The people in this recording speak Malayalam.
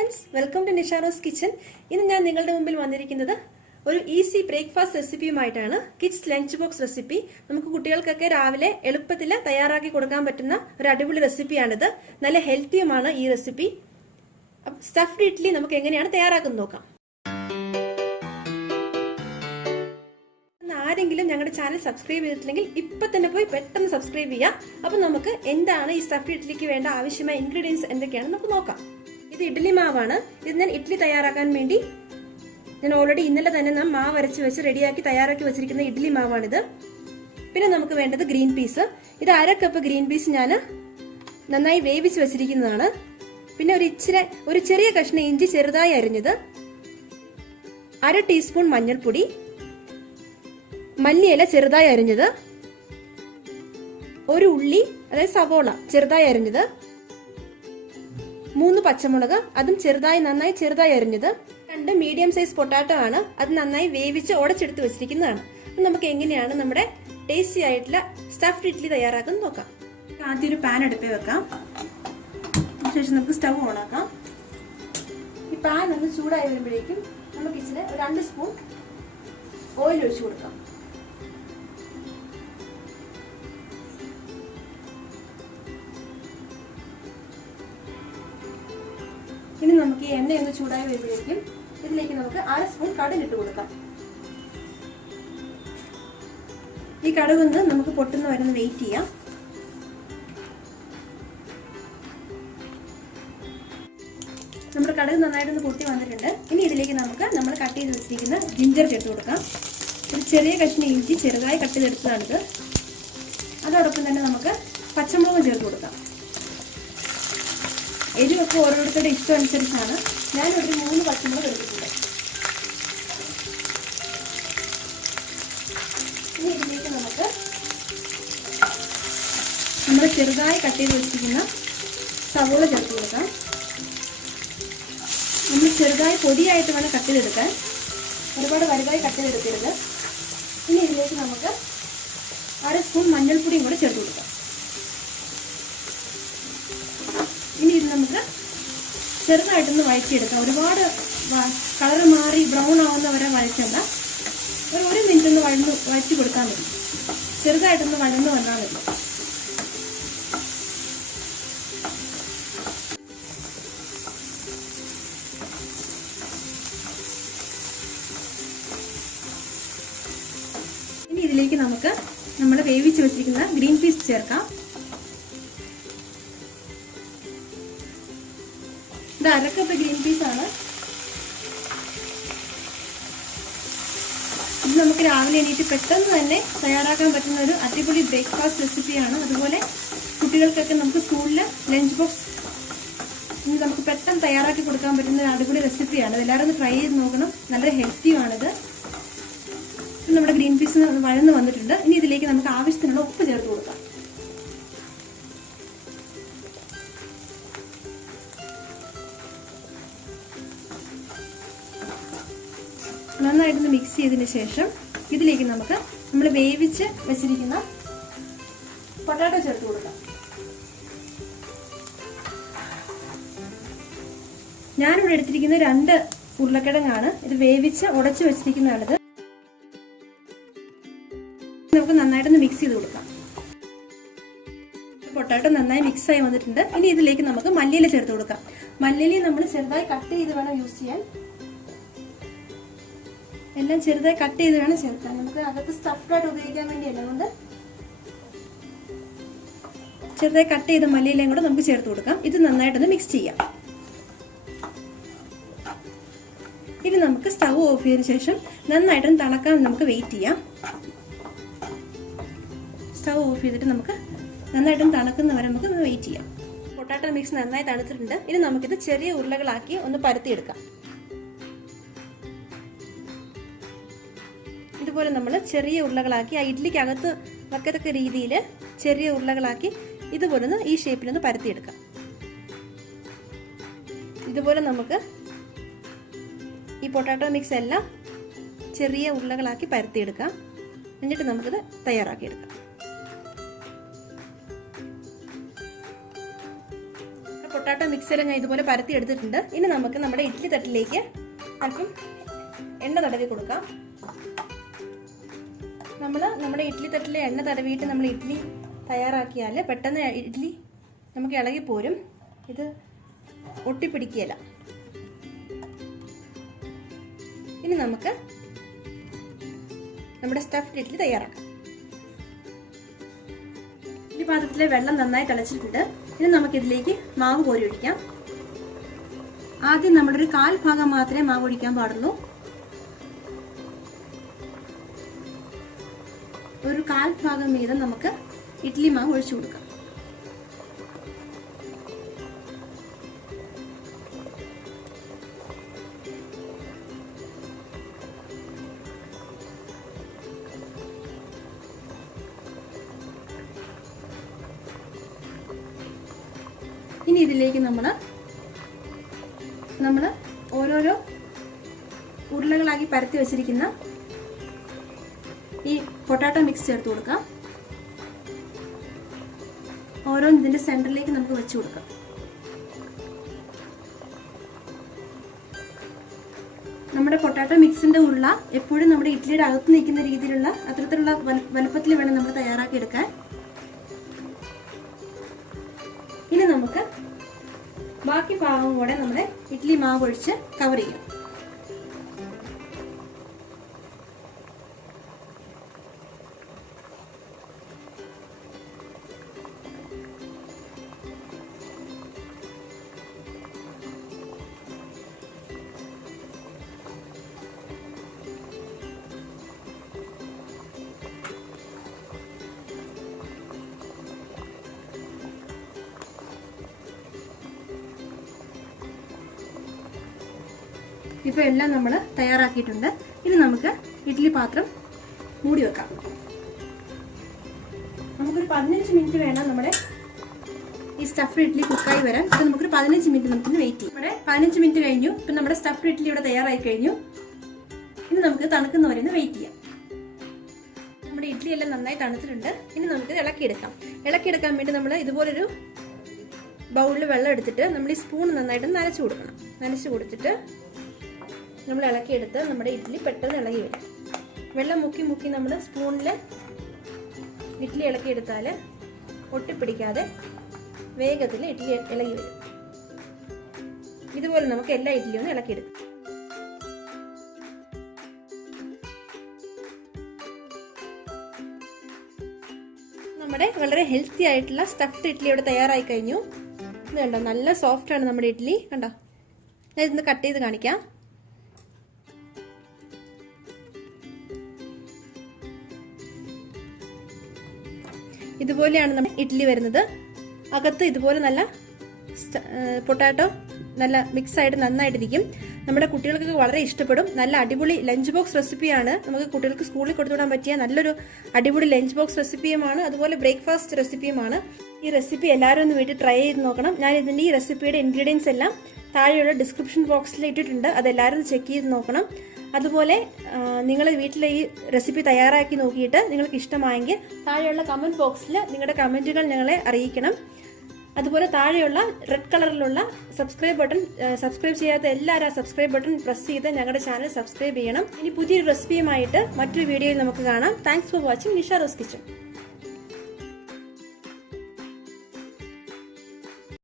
friends, welcome to Nisha's kitchen. ഇന്ന് ഞാൻ നിങ്ങളുടെ മുമ്പിൽ വന്നിരിക്കുന്നത് ഒരു ഈസി ബ്രേക്ക്ഫാസ്റ്റ് റെസിപ്പിയുമായിട്ടാണ്. Kids lunch box recipe. നമുക്ക് കുട്ടികൾക്കൊക്കെ രാവിലെ എളുപ്പത്തിൽ തയ്യാറാക്കി കൊടുക്കാൻ പറ്റുന്ന ഒരു അടിപൊളി റെസിപ്പിയാണിത്. നല്ല ഹെൽത്തിയുമാണ് ഈ റെസിപ്പി. സ്റ്റഫ്ഡ് ഇഡ്ലി നമുക്ക് എങ്ങനെയാണ് തയ്യാറാക്കുന്നത് നോക്കാം. ആരെങ്കിലും ഞങ്ങളുടെ ചാനൽ സബ്സ്ക്രൈബ് ചെയ്തിട്ടില്ലെങ്കിൽ ഇപ്പൊ തന്നെ പോയി പെട്ടെന്ന് സബ്സ്ക്രൈബ് ചെയ്യാം. അപ്പൊ നമുക്ക് എന്താണ് ഈ സ്റ്റഫ്ഡ് ഇഡ്ലിക്ക് വേണ്ട ആവശ്യമായ ഇൻഗ്രീഡിയൻസ് എന്തൊക്കെയാണെന്ന് നമുക്ക് നോക്കാം. ഇത് ഇഡ്ലി മാവാണ്. ഇത് ഞാൻ ഇഡ്ലി തയ്യാറാക്കാൻ വേണ്ടി ഞാൻ ഓൾറെഡി ഇന്നലെ തന്നെ മാവ് അരച്ച് വെച്ച് റെഡിയാക്കി തയ്യാറാക്കി വെച്ചിരിക്കുന്ന ഇഡ്ലി മാവാണിത്. പിന്നെ നമുക്ക് വേണ്ടത് ഗ്രീൻ പീസ്. ഇത് 1/2 കപ്പ് ഗ്രീൻ പീസ് ഞാൻ നന്നായി വേവിച്ച് വെച്ചിരിക്കുന്നതാണ്. പിന്നെ ഒരു ചെറിയ കഷ്ണം ഇഞ്ചി ചെറുതായി അരിഞ്ഞത്, 1/2 ടീസ്പൂൺ മഞ്ഞൾപ്പൊടി, മല്ലിയില ചെറുതായി അരിഞ്ഞത്, ഒരു ഉള്ളി അതായത് സവോള ചെറുതായി അരിഞ്ഞത്, 3 പച്ചമുളക് അതും നന്നായി ചെറുതായി അരിഞ്ഞത്, 2 മീഡിയം സൈസ് പൊട്ടാറ്റോ ആണ്. അത് നന്നായി വേവിച്ച് ഉടച്ചെടുത്ത് വെച്ചിരിക്കുന്നതാണ്. നമുക്ക് എങ്ങനെയാണ് നമ്മുടെ ടേസ്റ്റി ആയിട്ടുള്ള സ്റ്റഫ്ഡ് ഇഡ്ലി തയ്യാറാക്കുന്നത് നോക്കാം. ആദ്യം ഒരു പാൻ അടുപ്പേ വെക്കാം. അതിനുശേഷം നമുക്ക് സ്റ്റവ് ഓണാക്കാം. ഈ പാൻ ഒന്ന് ചൂടായി വരുമ്പോഴേക്കും നമുക്ക് ഇതിന് 2 സ്പൂൺ ഓയിൽ ഒഴിച്ചു കൊടുക്കാം. ഇനി നമുക്ക് ഈ എണ്ണ ഒന്ന് ചൂടായി വരുമ്പോഴേക്കും ഇതിലേക്ക് നമുക്ക് 1/2 സ്പൂൺ കടുക് ഇട്ട് കൊടുക്കാം. ഈ കടുക് ഒന്ന് നമുക്ക് പൊട്ടുന്ന വരുന്ന വെയിറ്റ് ചെയ്യാം. നമ്മുടെ കടുക് നന്നായിട്ടൊന്ന് പൊട്ടി വന്നിട്ടുണ്ട്. ഇനി ഇതിലേക്ക് നമുക്ക് നമ്മൾ കട്ട് ചെയ്ത് വെച്ചിരിക്കുന്ന ജിഞ്ചർ ചേർത്ത് കൊടുക്കാം. ഒരു ചെറിയ കഷ്ണം ഇഞ്ചി ചെറുതായി കട്ട് ചെയ്തെടുത്തതാണിത്. അതോടൊപ്പം തന്നെ നമുക്ക് പച്ചമുളക് ചേർത്ത് കൊടുക്കാം. എരിവൊക്കെ ഓരോരുത്തരുടെ ഇഷ്ടം അനുസരിച്ചാണ്. ഞാനൊരു 3 പച്ചമുളക് എടുത്തിട്ടുണ്ട്. ഇനി ഇതിലേക്ക് നമുക്ക് നമ്മൾ ചെറുതായി കട്ട് ചെയ്ത് വെച്ചിരിക്കുന്ന സവോള ചേർത്ത് കൊടുക്കാം. നമ്മൾ ചെറുതായി പൊടിയായിട്ട് വേണം കട്ട് ചെയ്തെടുക്കാൻ, ഒരുപാട് വലുതായി കട്ട് ചെയ്തെടുക്കരുത്. ഇനി ഇതിലേക്ക് നമുക്ക് 1/2 സ്പൂൺ മഞ്ഞൾപ്പൊടിയും കൂടെ ചേർത്ത് കൊടുക്കാം. ഇനി ഇത് നമുക്ക് ചെറുതായിട്ടൊന്ന് വഴറ്റിയെടുക്കാം. ഒരുപാട് കളർ മാറി ബ്രൗൺ ആവുന്ന വരെ വഴറ്റണ്ട. ഒരു 1 മിനിറ്റ് ഒന്ന് വഴറ്റി കൊടുക്കാൻ മതി. ചെറുതായിട്ടൊന്ന് വഴന്ന് വന്നാൽ മതി. ഇനി ഇതിലേക്ക് നമുക്ക് നമ്മൾ വേവിച്ച് വെച്ചിരിക്കുന്ന ഗ്രീൻ പീസ് ചേർക്കാം. ഇത് 1/2 കപ്പ് ഗ്രീൻ പീസ് ആണ്. ഇത് നമുക്ക് രാവിലെ എണീറ്റ് പെട്ടെന്ന് തന്നെ തയ്യാറാക്കാൻ പറ്റുന്ന ഒരു അടിപൊളി ബ്രേക്ക്ഫാസ്റ്റ് റെസിപ്പിയാണ്. അതുപോലെ കുട്ടികൾക്കൊക്കെ നമുക്ക് സ്കൂളിൽ ലഞ്ച് ബോക്സ് നമുക്ക് പെട്ടെന്ന് തയ്യാറാക്കി കൊടുക്കാൻ പറ്റുന്ന ഒരു അടിപൊളി റെസിപ്പിയാണ്. എല്ലാവരും ഒന്ന് ട്രൈ ചെയ്ത് നോക്കണം. നല്ല ഹെൽത്തിയുമാണിത്. നമ്മുടെ ഗ്രീൻ പീസ് വഴന്ന് വന്നിട്ടുണ്ട്. ഇനി ഇതിലേക്ക് നമുക്ക് ആവശ്യത്തിനുള്ള ഉപ്പ് ചേർത്ത് കൊടുക്കാം. നന്നായിട്ടൊന്ന് മിക്സ് ചെയ്തതിന് ശേഷം ഇതിലേക്ക് നമുക്ക് നമ്മൾ വേവിച്ച് വെച്ചിരിക്കുന്ന പൊട്ടാറ്റോ ചേർത്ത് കൊടുക്കാം. ഞാനിവിടെ എടുത്തിരിക്കുന്ന 2 ഉരുളക്കിഴങ്ങാണ്. ഇത് വേവിച്ച് ഉടച്ചു വെച്ചിരിക്കുന്നതാണിത്. നമുക്ക് നന്നായിട്ടൊന്ന് മിക്സ് ചെയ്ത് കൊടുക്കാം. പൊട്ടാറ്റോ നന്നായി മിക്സ് ആയി വന്നിട്ടുണ്ട്. ഇനി ഇതിലേക്ക് നമുക്ക് മല്ലിയില ചേർത്ത് കൊടുക്കാം. മല്ലിയില നമ്മൾ ചെറുതായി കട്ട് ചെയ്ത് വേണം യൂസ് ചെയ്യാൻ. എല്ലാം ചെറുതായി കട്ട് ചെയ്ത് വേണം ചേർക്കാൻ. നമുക്ക് അകത്ത് സ്റ്റഫ്ഡായിട്ട് ഉപയോഗിക്കാൻ വേണ്ടിയല്ല, അതുകൊണ്ട് ചെറുതായി കട്ട് ചെയ്ത മല്ലിയിലയും കൂടെ നമുക്ക് ചേർത്ത് കൊടുക്കാം. ഇത് നന്നായിട്ടൊന്ന് മിക്സ് ചെയ്യാം. ഇനി നമുക്ക് സ്റ്റവ് ഓഫ് ചെയ്തതിനു ശേഷം നന്നായിട്ടൊന്ന് തണക്കാൻ നമുക്ക് വെയിറ്റ് ചെയ്യാം. സ്റ്റവ് ഓഫ് ചെയ്തിട്ട് നമുക്ക് നന്നായിട്ടൊന്ന് തണുക്കുന്ന വരെ നമുക്ക് വെയിറ്റ് ചെയ്യാം. പൊട്ടാറ്റോ മിക്സ് നന്നായി തണുത്തിട്ടുണ്ട്. ഇനി നമുക്കിത് ചെറിയ ഉരുളകളാക്കി ഒന്ന് പരത്തിയെടുക്കാം. ഇതുപോലെ നമ്മൾ ചെറിയ ഉരുളകളാക്കി ആ ഇഡ്ലിക്കകത്ത് വക്കത്തക്ക രീതിയിൽ ചെറിയ ഉരുളകളാക്കി ഇതുപോലെ ഒന്ന് ഈ ഷേപ്പിലൊന്ന് പരത്തിയെടുക്കാം. ഇതുപോലെ നമുക്ക് ഈ പൊട്ടാറ്റോ മിക്സ് എല്ലാം ചെറിയ ഉരുളകളാക്കി പരത്തിയെടുക്കാം. എന്നിട്ട് നമുക്കിത് തയ്യാറാക്കിയെടുക്കാം. പൊട്ടാറ്റോ മിക്സർ ഞാൻ ഇതുപോലെ പരത്തി എടുത്തിട്ടുണ്ട്. ഇനി നമുക്ക് നമ്മുടെ ഇഡ്ഡലി തട്ടിലേക്ക് അല്പം എണ്ണ തടവി കൊടുക്കാം. നമ്മുടെ ഇഡ്ഡലി തട്ടിൽ എണ്ണ തടവിയിട്ട് നമ്മൾ ഇഡ്ഡലി തയ്യാറാക്കിയാൽ പെട്ടെന്ന് ഇഡ്ഡലി നമുക്ക് ഇളകി പോരും. ഇത് ഒട്ടിപ്പിടിക്കുകയില്ല. ഇനി നമുക്ക് നമ്മുടെ സ്റ്റഫ്ഡ് ഇഡ്ഡലി തയ്യാറാക്കാം. ഈ പാത്രത്തിലെ വെള്ളം നന്നായി തിളച്ചിട്ടുണ്ട്. ഇനി നമുക്കിതിലേക്ക് മാവ് കോരി ഒഴിക്കാം. ആദ്യം നമ്മുടെ ഒരു 1/4 ഭാഗം മാത്രമേ മാവ് ഒഴിക്കാൻ പാടുള്ളൂ. ഒരു 1/4 ഭാഗം വീതം നമുക്ക് ഇഡ്ഡലി മാവ് ഒഴിച്ചു കൊടുക്കാം. ഇനി ഇതിലേക്ക് നമ്മൾ ഓരോരോ ഉരുളകളാക്കി പരത്തി വെച്ചിരിക്കുന്ന ഈ പൊട്ടാറ്റോ മിക്സ് ചേർത്ത് കൊടുക്കാം. ഓരോന്ന് ഇതിന്റെ സെന്ററിലേക്ക് നമുക്ക് വെച്ച് കൊടുക്കാം. നമ്മുടെ പൊട്ടാറ്റോ മിക്സിന്റെ ഉരുള എപ്പോഴും നമ്മുടെ ഇഡ്ഡലിയുടെ അകത്ത് നിൽക്കുന്ന രീതിയിലുള്ള അത്തരത്തിലുള്ള വലുപ്പത്തിൽ വേണം നമ്മൾ തയ്യാറാക്കി എടുക്കാൻ. ഇനി നമുക്ക് ബാക്കി ഭാഗം കൂടെ നമ്മുടെ ഇഡ്ഡലി മാവ് ഒഴിച്ച് കവർ ചെയ്യും. ഇപ്പോൾ എല്ലാം നമ്മൾ തയ്യാറാക്കിയിട്ടുണ്ട്. ഇനി നമുക്ക് ഇഡ്ഡലി പാത്രം മൂടി വെക്കാം. നമുക്കൊരു 15 മിനിറ്റ് വേണം നമ്മുടെ ഈ സ്റ്റഫ്ഡ് ഇഡ്ഡലി കുക്കായി വരാൻ. അപ്പോൾ നമുക്കൊരു 15 മിനിറ്റ് നമുക്കൊന്ന് വെയിറ്റ് ചെയ്യും. ഇവിടെ 15 മിനിറ്റ് കഴിഞ്ഞു. ഇപ്പം നമ്മുടെ സ്റ്റഫ്ഡ് ഇഡ്ഡലി ഇവിടെ തയ്യാറായി കഴിഞ്ഞു. ഇനി നമുക്ക് തണുക്കുന്നവരെ ഒന്ന് വെയിറ്റ് ചെയ്യാം. നമ്മുടെ ഇഡ്ഡലി എല്ലാം നന്നായി തണുത്തിട്ടുണ്ട്. ഇനി നമുക്ക് ഇളക്കിയെടുക്കാം. ഇളക്കിയെടുക്കാൻ വേണ്ടി നമ്മൾ ഇതുപോലൊരു ബൗളിൽ വെള്ളം എടുത്തിട്ട് നമ്മൾ ഈ സ്പൂൺ നന്നായിട്ട് നനച്ചു കൊടുക്കണം. നനച്ചു കൊടുത്തിട്ട് നമ്മൾ ഇളക്കിയെടുത്ത് നമ്മുടെ ഇഡ്ഡലി പെട്ടെന്ന് ഇളകി വരും. വെള്ളം മുക്കി മുക്കി നമ്മൾ സ്പൂണിൽ ഇഡ്ഡലി ഇളക്കിയെടുത്താൽ ഒട്ടിപ്പിടിക്കാതെ വേഗത്തിൽ ഇഡ്ഡലി ഇളകി വരും. ഇതുപോലെ നമുക്ക് എല്ലാ ഇഡ്ഡലിയും ഒന്ന് ഇളക്കിയെടുക്കാം. നമ്മുടെ വളരെ ഹെൽത്തി ആയിട്ടുള്ള സ്റ്റഫ്ഡ് ഇഡ്ഡലി ഇവിടെ തയ്യാറായി കഴിഞ്ഞു. ഇത് കണ്ടോ, നല്ല സോഫ്റ്റ് ആണ് നമ്മുടെ ഇഡ്ഡലി. കണ്ടോ, ഞാൻ ഇതൊന്ന് കട്ട് ചെയ്ത് കാണിക്കാം. ഇതുപോലെയാണ് നമ്മുടെ ഇഡ്ഡലി വരുന്നത്. അകത്ത് ഇതുപോലെ നല്ല പൊട്ടാറ്റോ നല്ല മിക്സ് ആയിട്ട് നന്നായിട്ടിരിക്കും. നമ്മുടെ കുട്ടികൾക്ക് വളരെ ഇഷ്ടപ്പെടും. നല്ല അടിപൊളി ലഞ്ച് ബോക്സ് റെസിപ്പിയാണ്. നമുക്ക് കുട്ടികൾക്ക് സ്കൂളിൽ കൊടുത്തുവിടാൻ പറ്റിയ നല്ലൊരു അടിപൊളി ലഞ്ച് ബോക്സ് റെസിപ്പിയുമാണ്. അതുപോലെ ബ്രേക്ക്ഫാസ്റ്റ് റെസിപ്പിയുമാണ്. ഈ റെസിപ്പി എല്ലാവരും ഒന്ന് വീട്ടിൽ ട്രൈ ചെയ്ത് നോക്കണം. ഞാൻ ഇതിൻ്റെ ഈ റെസിപ്പിയുടെ ഇൻഗ്രീഡിയൻസ് എല്ലാം താഴെയുള്ള ഡിസ്ക്രിപ്ഷൻ ബോക്സിൽ ഇട്ടിട്ടുണ്ട്. അതെല്ലാവരും ചെക്ക് ചെയ്ത് നോക്കണം. അതുപോലെ നിങ്ങൾ വീട്ടിൽ ഈ റെസിപ്പി തയ്യാറാക്കി നോക്കിയിട്ട് നിങ്ങൾക്ക് ഇഷ്ടമായെങ്കിൽ താഴെയുള്ള കമൻറ്റ് ബോക്സിൽ നിങ്ങളുടെ കമൻറ്റുകൾ ഞങ്ങളെ അറിയിക്കണം. അതുപോലെ താഴെയുള്ള റെഡ് കളറിലുള്ള സബ്സ്ക്രൈബ് ചെയ്യാത്ത എല്ലാവരും സബ്സ്ക്രൈബ് ബട്ടൺ പ്രസ് ചെയ്ത് ഞങ്ങളുടെ ചാനൽ സബ്സ്ക്രൈബ് ചെയ്യണം. ഇനി പുതിയൊരു റെസിപ്പിയുമായിട്ട് മറ്റൊരു വീഡിയോയിൽ നമുക്ക് കാണാം. Thanks for watching Nisha rose kitchen.